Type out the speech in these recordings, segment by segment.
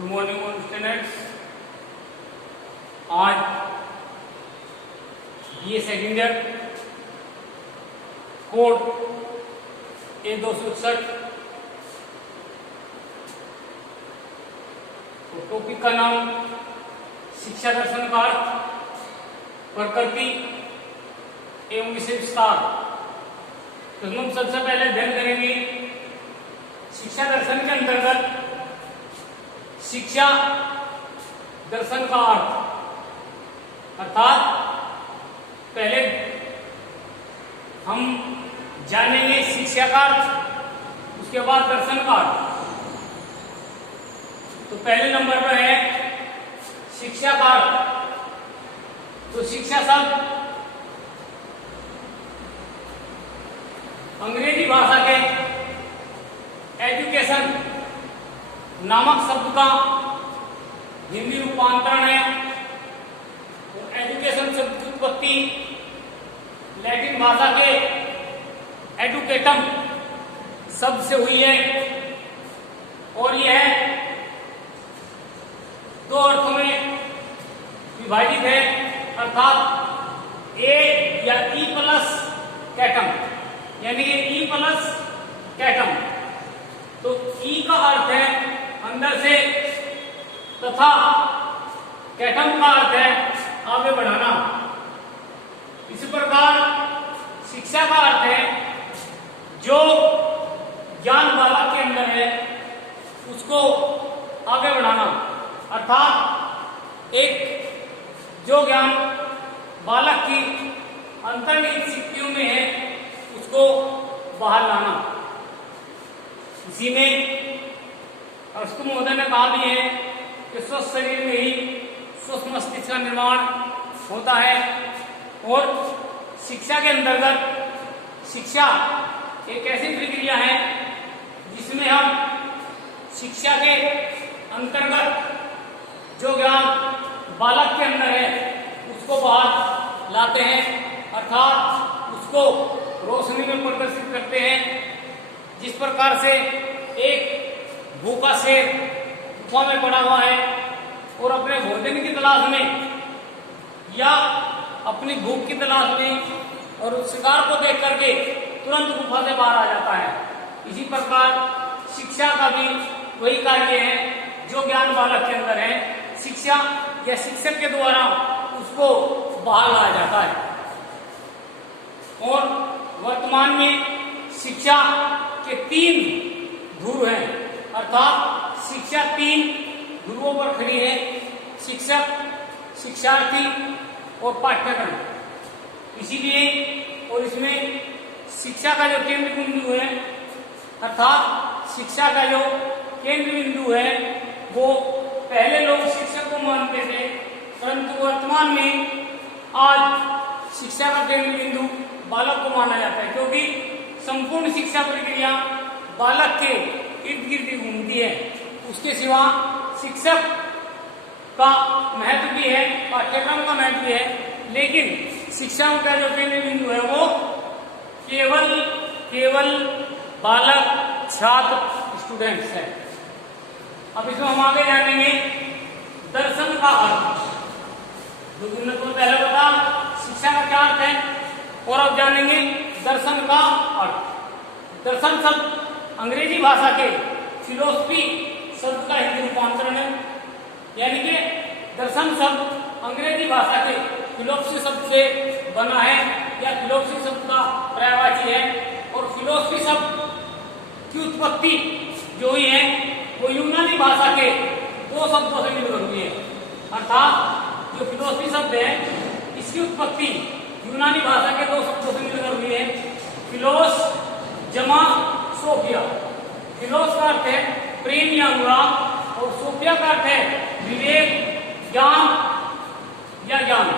Good morning all students. आज BA second year code A261 तो topic का नाम शिक्षा दर्शन का अर्थ, प्रकृति एवं विषय विस्तार। तो हम सबसे पहले अध्ययन करेंगे शिक्षा दर्शन के अंतर्गत शिक्षा दर्शन का अर्थ, अर्थात पहले हम जानेंगे शिक्षा का अर्थ, उसके बाद दर्शन का अर्थ। तो पहले नंबर पर है शिक्षा का अर्थ। तो शिक्षा शब्द अंग्रेजी भाषा के एजुकेशन नामक शब्द का हिंदी रूपांतरण है। और एजुकेशन शब्द की उत्पत्ति लैटिन भाषा के एडुकेटम शब्द से हुई है और यह दो अर्थों में विभाजित है, अर्थात ए या ई प्लस कैटम, यानी कि ई प्लस कैटम। तो ई का अर्थ है अंदर से तथा कैटम का अर्थ है आगे बढ़ाना। इसी प्रकार शिक्षा का अर्थ है जो ज्ञान बालक के अंदर है उसको आगे बढ़ाना, अर्थात एक जो ज्ञान बालक की अंतर्निहित शक्तियों में है उसको बाहर लाना। इसी में अरस्तु महोदय ने कहा भी है कि स्वस्थ शरीर में ही स्वस्थ मस्तिष्क का निर्माण होता है। और शिक्षा के अंतर्गत शिक्षा एक ऐसी प्रक्रिया है जिसमें हम शिक्षा के अंतर्गत जो ज्ञान बालक के अंदर है उसको बाहर लाते हैं, अर्थात उसको रोशनी में प्रदर्शित करते हैं। जिस प्रकार से एक भूखा शेर गुफा में पड़ा हुआ है और अपने भोजन की तलाश में या अपनी भूख की तलाश में और उस शिकार को देख करके तुरंत गुफा से बाहर आ जाता है, इसी प्रकार शिक्षा का भी वही कार्य है जो ज्ञान बालक के अंदर है, शिक्षा या शिक्षक के द्वारा उसको बाहर लाया जाता है। और वर्तमान में शिक्षा के 3 ध्रुव हैं, अर्थात शिक्षा 3 ध्रुवों पर खड़ी है, शिक्षक, शिक्षार्थी और पाठ्यक्रम। इसीलिए और इसमें शिक्षा का जो केंद्र बिंदु है, अर्थात शिक्षा का जो केंद्र बिंदु है वो पहले लोग शिक्षक को मानते थे, परंतु वर्तमान में आज शिक्षा का केंद्र बिंदु बालक को माना जाता है, क्योंकि संपूर्ण शिक्षा प्रक्रिया बालक के इर्द गिर्द घूमती है। उसके सिवा शिक्षक का महत्व भी है, पाठ्यक्रम का महत्व भी है, लेकिन शिक्षा का जो केंद्र बिंदु है वो केवल बालक, छात्र, स्टूडेंट्स है। अब इसमें हम आगे जानेंगे दर्शन का अर्थ। जो तो पहले बता शिक्षा का क्या अर्थ है और अब जानेंगे दर्शन का अर्थ। दर्शन शब्द अंग्रेजी भाषा के फिलोसफी शब्द का हिंदी रूपांतरण है, यानी कि दर्शन शब्द अंग्रेजी भाषा के फिलोसफी शब्द से बना है या फिलोसफी शब्द का पर्यायवाची है। और फिलोसफी शब्द की उत्पत्ति जो हुई है वो यूनानी भाषा के 2 शब्दों से मिलकर हुई है, अर्थात जो फिलोसफी शब्द है इसकी उत्पत्ति यूनानी भाषा के 2 शब्दों से मिलकर हुई है, फिलोस जमा सोफिया। फिलोस का अर्थ है प्रेम या अनुराग और सोफिया का अर्थ है विवेक, ज्ञान या ज्ञान।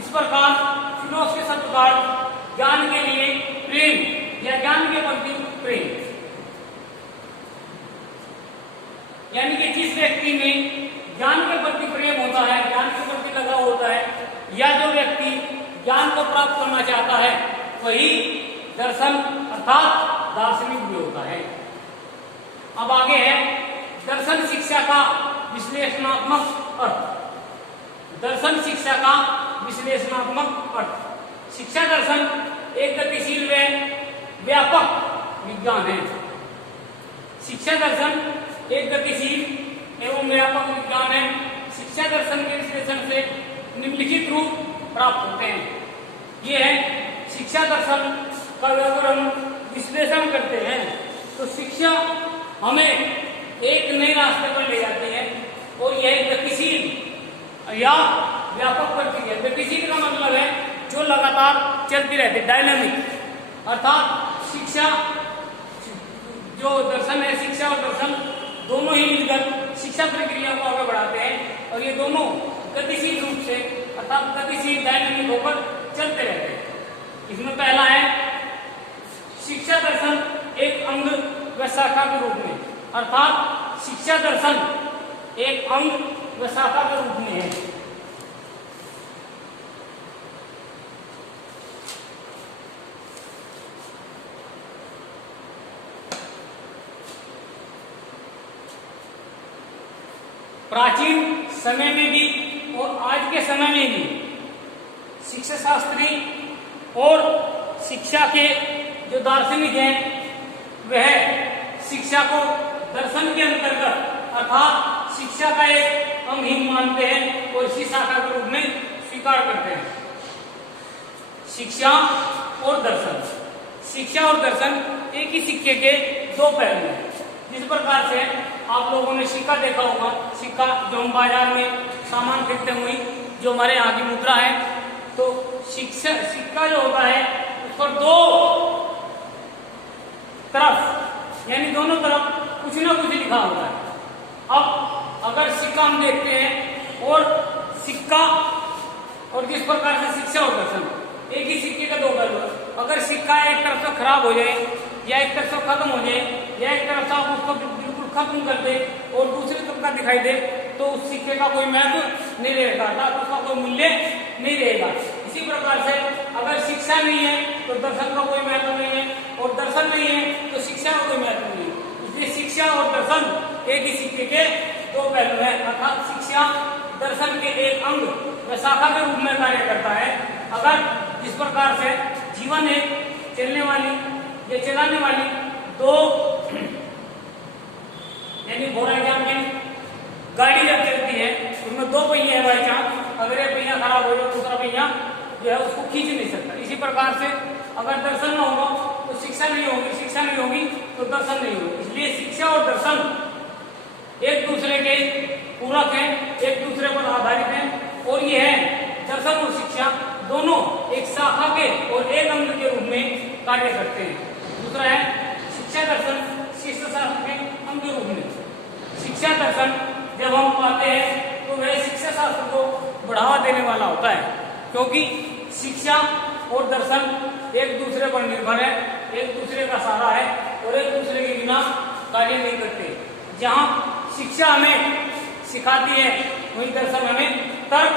इस प्रकार फिलोस के शब्द का अर्थ ज्ञान के लिए प्रेम या ज्ञान के प्रति प्रेम, यानी कि जिस व्यक्ति में ज्ञान के प्रति प्रेम होता है, ज्ञान के प्रति लगाव होता है, या जो व्यक्ति ज्ञान को प्राप्त करना चाहता है वही दर्शन अर्थात दार्शनिक भी होता है। अब आगे है दर्शन शिक्षा का विश्लेषणात्मक अर्थ। दर्शन शिक्षा का विश्लेषणात्मक अर्थ। शिक्षा दर्शन एक गतिशील व व्यापक विज्ञान है। शिक्षा दर्शन एक गतिशील एवं व्यापक विज्ञान है। शिक्षा दर्शन के विश्लेषण से निम्नलिखित रूप प्राप्त होते हैं। ये है शिक्षा दर्शन का अगर हम विश्लेषण करते हैं तो शिक्षा हमें एक नए रास्ते पर ले जाती है और यह गतिशील या व्यापक प्रक्रिया। गतिशील का मतलब है जो लगातार चलती रहती, डायनामिक। अर्थात शिक्षा जो दर्शन है, शिक्षा और दर्शन दोनों ही मिलकर शिक्षा प्रक्रिया को आगे बढ़ाते हैं और ये दोनों गतिशील रूप से अर्थात गतिशील डायनामिक होकर चलते रहते हैं। इसमें पहला है शिक्षा दर्शन एक अंग व शाखा के रूप में। अर्थात शिक्षा दर्शन एक अंग व शाखा के रूप में है। प्राचीन समय में भी और आज के समय में भी शिक्षा शास्त्री और शिक्षा के जो दार्शनिक हैं वह शिक्षा को दर्शन के अंतर्गत अर्थात शिक्षा का एक अंग ही मानते हैं और इसी शाखा के रूप में स्वीकार करते हैं। शिक्षा और दर्शन, शिक्षा और दर्शन एक ही सिक्के के दो पहलू हैं। जिस प्रकार से आप लोगों ने सिक्का देखा होगा, सिक्का जो हम बाजार में सामान खरीदते हुए जो हमारे यहाँ की मुद्रा है, तो सिक्का जो होता है उस पर दो तरफ यानी दोनों तरफ कुछ ना कुछ लिखा होता है। अब अगर सिक्का हम देखते हैं और सिक्का और जिस प्रकार से शिक्षा और दर्शन एक ही सिक्के का दो पहलू है। अगर सिक्का एक तरफ से खराब हो जाए या एक तरफ से खत्म हो जाए या एक तरफ से आप उसको बिल्कुल खत्म कर दे और दूसरी तरफ का दिखाई दे तो उस सिक्के का कोई महत्व नहीं रहेगा, तो उसका कोई मूल्य नहीं रहेगा। इसी प्रकार से अगर शिक्षा नहीं है तो दर्शन का कोई महत्व नहीं है और दर्शन नहीं है तो शिक्षा का कोई महत्व नहीं है। इसलिए शिक्षा और दर्शन एक ही सिक्के के दो पहलू हैं। अर्थात शिक्षा दर्शन के एक अंग व शाखा के रूप में कार्य करता है। अगर जिस प्रकार से जीवन है चलने वाली या चलाने वाली दो यानी घोड़ा एग्जाम्पल गाड़ी जब चलती है उसमें दो पहिए हैं बाई चांस, अगर एक पहिया खराब हो जाए दूसरा पहिया जो है उसको खींच नहीं सकता। इसी प्रकार से अगर दर्शन न होगा तो शिक्षा नहीं होगी, शिक्षा नहीं होगी तो दर्शन नहीं होगी। इसलिए शिक्षा और दर्शन एक दूसरे के पूरक हैं, एक दूसरे पर आधारित हैं और ये है दर्शन और शिक्षा दोनों एक शाखा के और एक अंग के रूप में कार्य करते हैं। दूसरा है शिक्षा दर्शन शिक्षा शास्त्र के अंग के रूप में। शिक्षा दर्शन जब हम पाते हैं तो वह शिक्षा शास्त्र को बढ़ावा देने वाला होता है, क्योंकि शिक्षा और दर्शन एक दूसरे पर निर्भर है, एक दूसरे का सहारा है और एक दूसरे के बिना कार्य नहीं करते। जहाँ शिक्षा हमें सिखाती है वही दर्शन हमें तर्क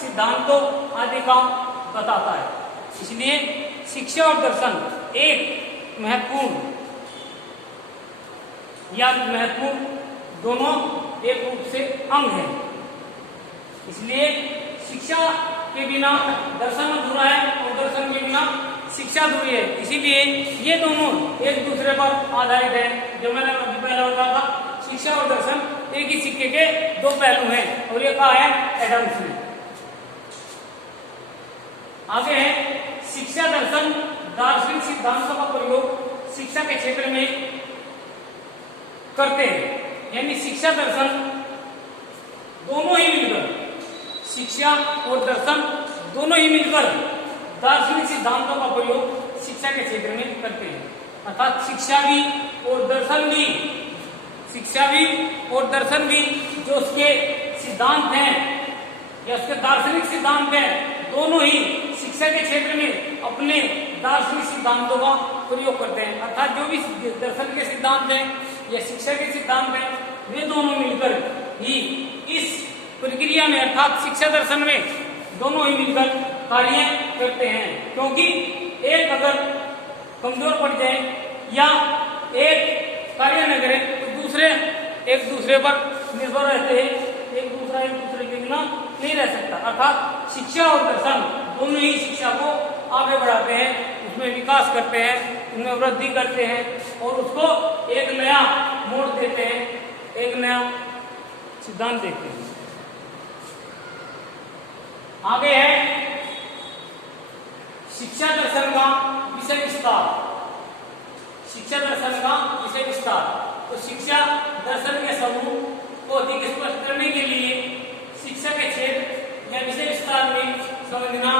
सिद्धांतों आदि का बताता है। इसलिए शिक्षा और दर्शन एक महत्वपूर्ण या महत्वपूर्ण दोनों एक रूप से अंग है। इसलिए शिक्षा के बिना दर्शन अधूरा है और दर्शन के बिना शिक्षा अधूरी है। इसीलिए ये दोनों एक दूसरे पर आधारित है। जो मैंने अभी पहले बताया था, शिक्षा और दर्शन एक ही सिक्के के दो पहलू हैं और ये कहा है एडम्स ने। आगे है शिक्षा दर्शन दार्शनिक सिद्धांतों का प्रयोग शिक्षा के क्षेत्र में करते हैं। यानी शिक्षा दर्शन दोनों ही मिलकर, शिक्षा और दर्शन दोनों ही मिलकर दार्शनिक सिद्धांतों का प्रयोग शिक्षा के क्षेत्र में करते हैं। अर्थात शिक्षा भी और दर्शन भी, शिक्षा भी और दर्शन भी जो उसके सिद्धांत हैं या उसके दार्शनिक सिद्धांत हैं, दोनों ही शिक्षा के क्षेत्र में अपने दार्शनिक सिद्धांतों का प्रयोग करते हैं। अर्थात जो भी दर्शन के सिद्धांत हैं या शिक्षा के सिद्धांत हैं वे दोनों मिलकर ही इस प्रक्रिया में अर्थात शिक्षा दर्शन में दोनों ही मिलकर कार्य करते हैं। क्योंकि एक अगर कमजोर पड़ जाए या एक कार्य न करे तो दूसरे एक दूसरे पर निर्भर रहते हैं, एक दूसरे के बिना नहीं रह सकता। अर्थात शिक्षा और दर्शन दोनों ही शिक्षा को आगे बढ़ाते हैं, उसमें विकास करते हैं, उनमें वृद्धि करते हैं और उसको एक नया मोड़ देते हैं, एक नया सिद्धांत देते हैं। आगे है शिक्षा दर्शन का विषय विस्तार। शिक्षा दर्शन का विषय विस्तार, तो शिक्षा दर्शन के समूह को अधिक स्पष्ट करने के लिए शिक्षा के क्षेत्र या विषय विस्तार में समझना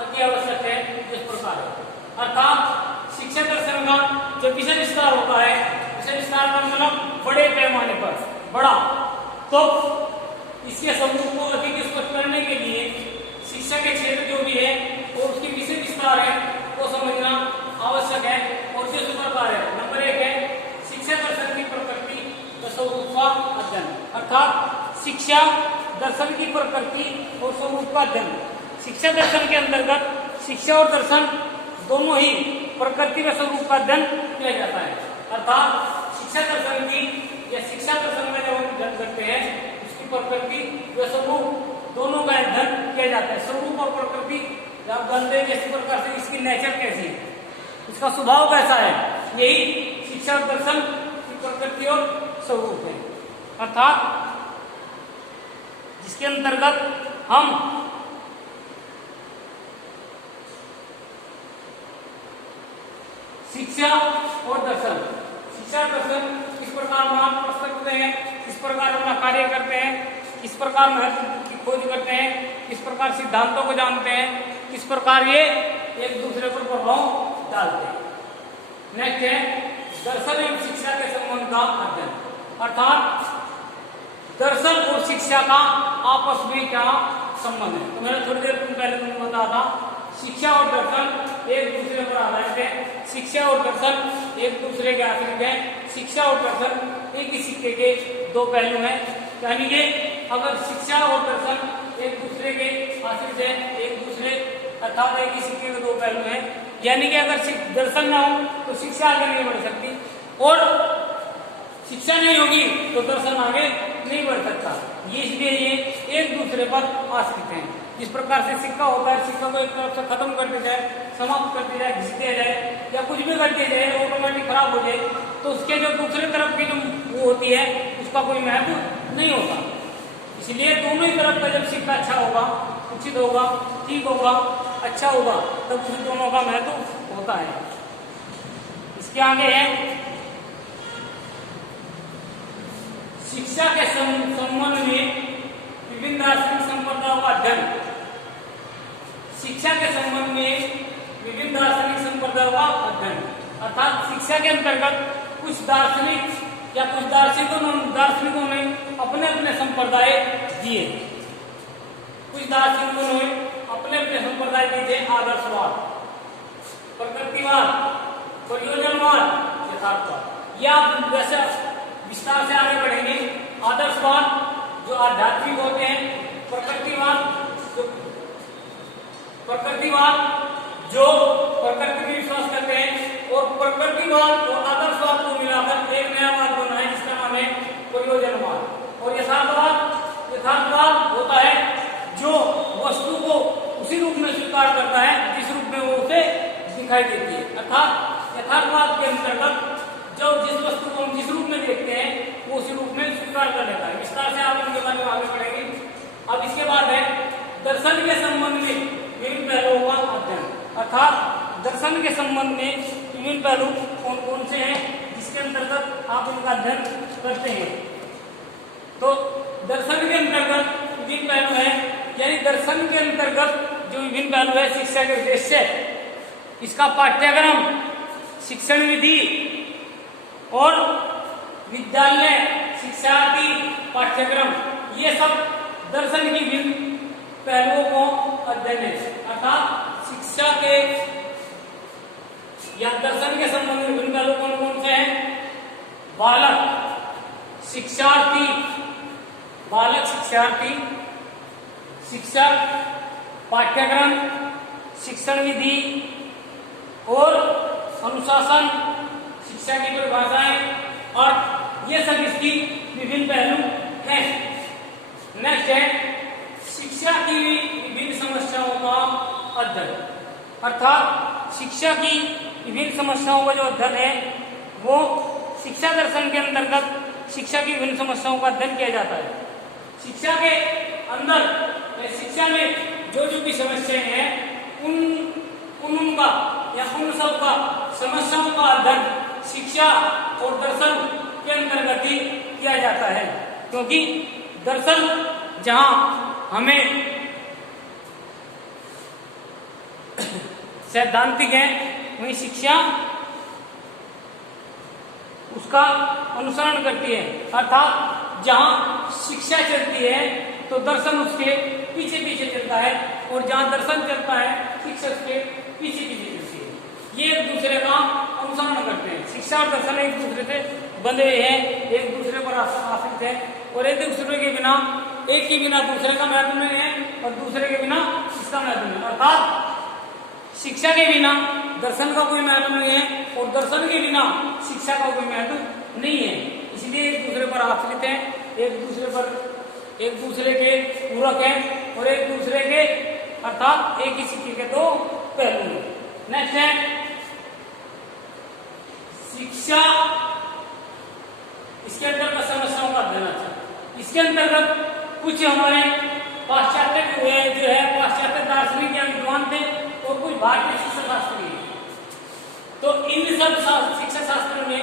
अति आवश्यक है। इस प्रकार अर्थात शिक्षा दर्शन का जो विषय विस्तार होता है, विषय विस्तार का मतलब बड़े पैमाने पर बड़ा, तो इसके समूह को अधिक स्पष्ट करने के लिए शिक्षा के क्षेत्र जो भी है और उसके विषय विस्तार है वो समझना आवश्यक है। और जिस प्रकार है, नंबर 1 है शिक्षा दर्शन की प्रकृति व स्वरूप का अध्ययन। अर्थात शिक्षा दर्शन की प्रकृति और स्वरूप का अध्ययन। शिक्षा दर्शन के अंतर्गत शिक्षा और दर्शन दोनों ही प्रकृति व स्वरूप का अध्ययन किया जाता है। अर्थात शिक्षा दर्शन की या शिक्षा दर्शन में जब हम अध्ययन करते हैं उसकी प्रकृति व स्वरूप दोनों का अध्ययन किया जाता है। स्वरूप और प्रकृति जब जानते हैं किस प्रकार से इसकी नेचर कैसी है, इसका स्वभाव कैसा है, यही शिक्षा और दर्शन की प्रकृति और स्वरूप है। अर्थात जिसके अंतर्गत हम शिक्षा और दर्शन, शिक्षा और दर्शन किस प्रकार वहां प्रस्तुत करते हैं, किस प्रकार अपना कार्य करते हैं, किस प्रकार महत्व की खोज करते हैं, किस प्रकार सिद्धांतों को जानते हैं, किस प्रकार ये एक दूसरे पर प्रभाव डालते हैं। नेक्स्ट है दर्शन एवं शिक्षा के संबंध का अध्ययन। अर्थात दर्शन और शिक्षा का आपस में क्या संबंध है। तो मैंने थोड़ी देर पहले तुमको बताया था शिक्षा और दर्शन एक दूसरे पर आधारित है, शिक्षा और दर्शन एक दूसरे के आश्रित है, शिक्षा और दर्शन एक ही सिक्के के दो पहलू हैं। यानी कि अगर शिक्षा और दर्शन एक दूसरे के आश्रित है, एक दूसरे अर्थात एक ही सिक्के के दो पहलू हैं, यानी कि अगर दर्शन ना हो तो शिक्षा आगे नहीं बढ़ सकती और शिक्षा नहीं होगी तो दर्शन आगे नहीं बढ़ सकता। ये इसलिए ये एक दूसरे पर आश्रित हैं। जिस प्रकार से सिक्का होता है, सिक्का को एक तरफ से खत्म कर दिया जाए, समाप्त कर दिया जाए, घिस दिया जाए या कुछ भी कर दिया जाए, ऑटोमेटिक खराब हो जाए, तो उसके जो दूसरे तरफ की जो वो होती है उसका कोई महत्व नहीं होता। इसलिए दोनों ही तरफ का जब सिक्का अच्छा होगा, उचित होगा, ठीक होगा, अच्छा होगा, तब उस दोनों का महत्व होता है। इसके आगे है शिक्षा के संबंध में विभिन्न दार्शनिक संप्रदायों का अध्ययन। शिक्षा के संबंध में विभिन्न दार्शनिक संप्रदायों का अध्ययन, अर्थात शिक्षा के अंतर्गत कुछ दार्शनिक या कुछ दार्शनिकों ने अपने अपने संप्रदाय दिए। कुछ दार्शनिकों ने अपने अपने संप्रदाय दिए थे। आदर्शवाद, प्रकृतिवाद, प्रयोजनवाद, यथार्थवाद। या वैसे विस्तार से आगे बढ़ेंगे। आदर्शवाद जो आध्यात्मिक होते हैं, प्रकृतिवाद जो प्रकृति में विश्वास करते हैं, और प्रकृतिवाद और आदर्शवाद को मिलाकर एक नया वाद बना है जिसका नाम है प्रयोजनवाद। और यथार्थवाद होता है जो वस्तु को उसी रूप में स्वीकार करता है जिस रूप में वो उसे दिखाई देती है। अर्थात यथार्थवाद के अंतर्गत जो जिस वस्तु को हम जिस रूप में देखते हैं वो उसी रूप में स्वीकार कर लेता है। विस्तार से आप इनके बारे में आगे बढ़ेंगे। अब इसके बाद है दर्शन के संबंध में विभिन्न पहलुओं का अध्ययन। अर्थात दर्शन के संबंध में विभिन्न पहलू कौन कौन से हैं जिसके अंतर्गत आप उनका अध्ययन करते हैं। तो दर्शन के अंतर्गत विभिन्न पहलू है, यानी दर्शन के अंतर्गत जो विभिन्न पहलू है शिक्षा के उद्देश्य, इसका पाठ्यक्रम, शिक्षण विधि और विद्यालय शिक्षार्थी पाठ्यक्रम, ये सब दर्शन की विभिन्न पहलुओं को अध्ययन है। अर्थात शिक्षा के या दर्शन के संबंध में विभिन्न पहलू कौन कौन से हैं? बालक शिक्षार्थी, शिक्षक, पाठ्यक्रम, शिक्षण विधि और अनुशासन, शिक्षा की परिभाषाएं, और ये सब इसकी विभिन्न पहलू नेक्स्ट है शिक्षा की विभिन्न समस्याओं का अध्ययन, अर्थात शिक्षा की विभिन्न समस्याओं का जो अध्ययन है वो शिक्षा दर्शन के अंतर्गत शिक्षा की विभिन्न समस्याओं का अध्ययन किया जाता है। शिक्षा के अंदर शिक्षा में जो जो भी समस्याएं हैं उनका या उन सब का समस्याओं का अध्ययन शिक्षा और दर्शन के अंतर्गत ही किया जाता है, क्योंकि दर्शन जहां हमें सैद्धांतिक है वहीं शिक्षा उसका अनुसरण करती है, अर्थात जहां शिक्षा चलती है तो दर्शन उसके पीछे पीछे चलता है और जहां दर्शन चलता है शिक्षा उसके पीछे पीछे चलती है। ये एक दूसरे का अनुसरण करते हैं। शिक्षा और दर्शन एक दूसरे से बंधे हैं, एक दूसरे पर आश्रित है और एक दूसरे के बिना एक के बिना दूसरे का महत्व नहीं है और दूसरे के बिना इसका महत्व नहीं है। अर्थात शिक्षा के बिना दर्शन का कोई महत्व नहीं है और दर्शन के बिना शिक्षा का कोई महत्व नहीं है। इसलिए एक दूसरे पर आश्रित है, एक दूसरे के पूरक है और एक दूसरे के अर्थात एक ही सिक्के के दो पहलू हैं। नेक्स्ट है शिक्षा, इसके अंतर्गत समस्याओं का अध्ययन। इसके अंतर्गत कुछ हमारे पाश्चात्य जो है पाश्चात्य दार्शनिक या विद्वान थे और कुछ भारतीय शिक्षा शास्त्री है। तो इन सब शिक्षा शास्त्रों में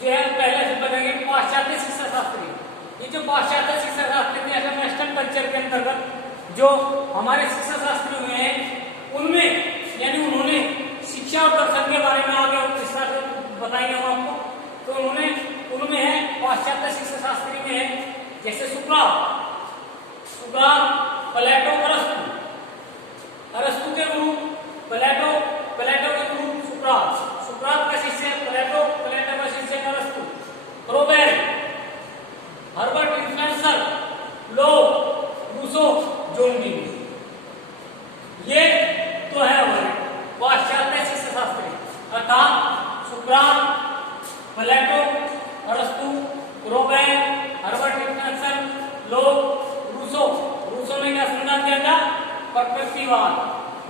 जो है पहले से बनेंगे पाश्चात्य शिक्षा शास्त्री। ये जो पाश्चात्य शिक्षा शास्त्री थे ऐसे वेस्टर्न कल्चर के अंतर्गत जो हमारे शिक्षा शास्त्री हुए हैं उनमें यानी उन्होंने शिक्षा और दर्शन के बारे में आगे विस्तार से बताएंगे हम आपको। तो उनमें है पाश्चात्य शिक्षा शास्त्री में है जैसे सुकरात, प्लेटो, अरस्तु के गुरु प्लेटो के गुरु सुकरात का शिष्य प्लेटो का शिष्य अरस्तु, रोबेर, Herbert Spencer, Rousseau, John Dewey. ये तो है हमारे पाश्चात्य शिक्षा शास्त्री, अर्थात सुकरात, प्लेटो, अरस्तु, रोबेर, हर्बर्ट स्पेंसर, रूसो ने क्या सिद्धांत दिया था? प्रकृतिवाद।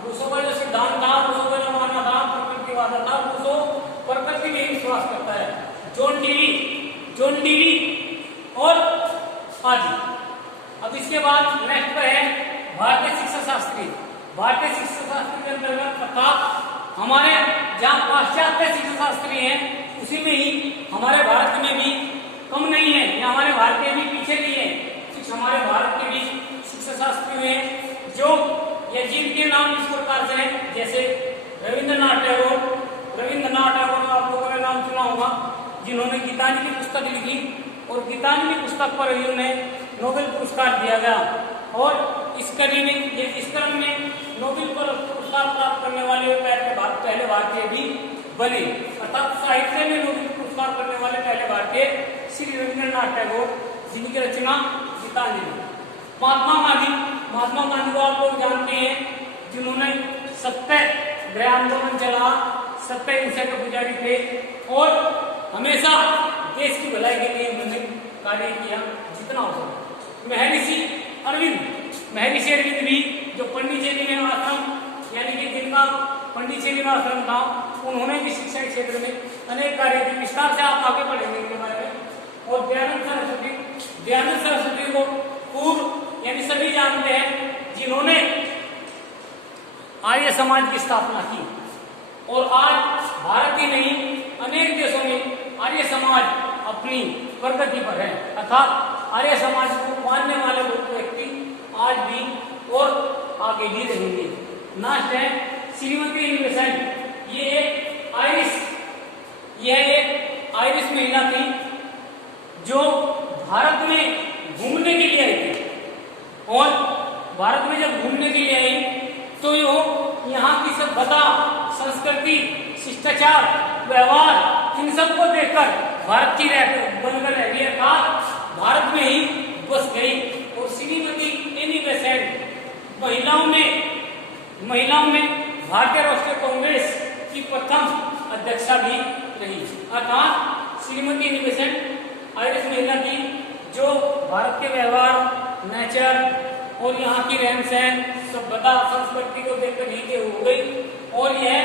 रूसो का जो सिद्धांत था, रूसो का जो मानना था प्रकृतिवाद था, रूसो प्रकृति में विश्वास करता है। जॉन डीवी और आदि। अब इसके बाद नेक्स्ट पे है भारतीय शिक्षा शास्त्री। भारतीय शिक्षा शास्त्री के अंतर्गत अर्थात हमारे जहाँ पाश्चात्य शिक्षा शास्त्री हैं उसी में ही हमारे भारत में भी कम नहीं है या हमारे भारत के भी पीछे नहीं है। हमारे भारत के भी शिक्षा शास्त्री हुए हैं जो या जिनके नाम इस प्रकार से हैं जैसे रविंद्रनाथ टैगोर आप लोगों ने नाम सुना होगा, जिन्होंने गीतांजलि पुस्तक लिखी और गीतांजलि पुस्तक पर उन्हें नोबेल पुरस्कार दिया गया और इस क्रम में नोबेल पुरस्कार प्राप्त करने वाले पहले भारतीय भी बने, अर्थात साहित्य में नोबेल पुरस्कार करने वाले पहले भारतीय श्री रविंद्रनाथ टैगोर, जिनकी रचना गीतांजलि। महात्मा गांधी को आप लोग जानते हैं, जिन्होंने सत्याग्रह आंदोलन चला, सत्य हिंसा के पुजारी थे और हमेशा देश की भलाई के लिए उन्होंने कार्य किया जितना हो सके। महर्षि अरविंद भी जो पंडिचेरी में आश्रम यानी कि जिनका पंडिचेरी में आश्रम था, उन्होंने भी शिक्षा के क्षेत्र में अनेक कार्य किए। विस्तार से आप आगे पढ़ेंगे इनके बारे में। और दयानंद सरस्वती को पूर्व यानी सभी जानते हैं, जिन्होंने आर्य समाज की स्थापना की और आज भारत ही नहीं अनेक देशों में आर्य समाज अपनी प्रगति पर है, अर्थात आर्य समाज को मानने वाले व्यक्ति आज भी और आगे भी रहेंगे। नेक्स्ट है श्रीमती इनवेसेंट। ये एक आयरिश महिला थी जो भारत में घूमने के लिए आई थी और भारत में जब घूमने के लिए आई तो यहाँ की सभ्यता, संस्कृति, शिष्टाचार, व्यवहार इन सब को देखकर भारत की बनकर रह गई, अर्थात भारत में ही बस गई। और श्रीमती एनी बेसेंट महिलाओं में भारतीय राष्ट्रीय कांग्रेस की प्रथम अध्यक्षा भी रही, अर्थात श्रीमती एनी बेसेंट आयरिश महिला थी जो भारत के व्यवहार, नेचर और यहाँ की रहन सहन, सभ्यता, संस्कृति को देखकर ही हो गई। और यह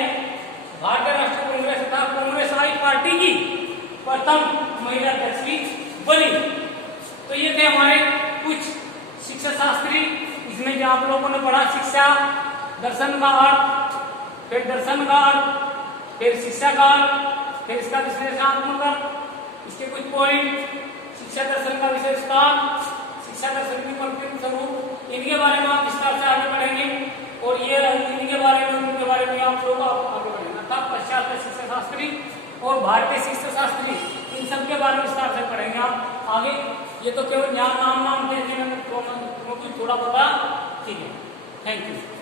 भारतीय राष्ट्रीय कांग्रेस तथा कांग्रेस आई पार्टी की प्रथम महिला अध्यक्ष भी बनी। तो ये थे हमारे कुछ शिक्षा शास्त्री। इसमें जो आप लोगों ने पढ़ा शिक्षा, दर्शन का अर्थ, फिर दर्शन का अर्थ, फिर शिक्षा का अर्थ, फिर इसका विश्लेषणात्मक अर्थ, इसके कुछ पॉइंट, शिक्षा दर्शन का विशेषता, शिक्षा दर्शन की प्रकृति स्वरूप, इनके बारे में आप विस्तार से आगे पढ़ेंगे। और ये इनके बारे में, उनके बारे में आप लोग आगे बढ़ेंगे। अर्थात पाश्चात्य शिक्षा शास्त्री और भारतीय शिक्षा शास्त्री, इन सब के बारे में विस्तार से पढ़ेंगे आप आगे। ये तो केवल नाम थे, कुछ थोड़ा पता, ठीक है। Thank you.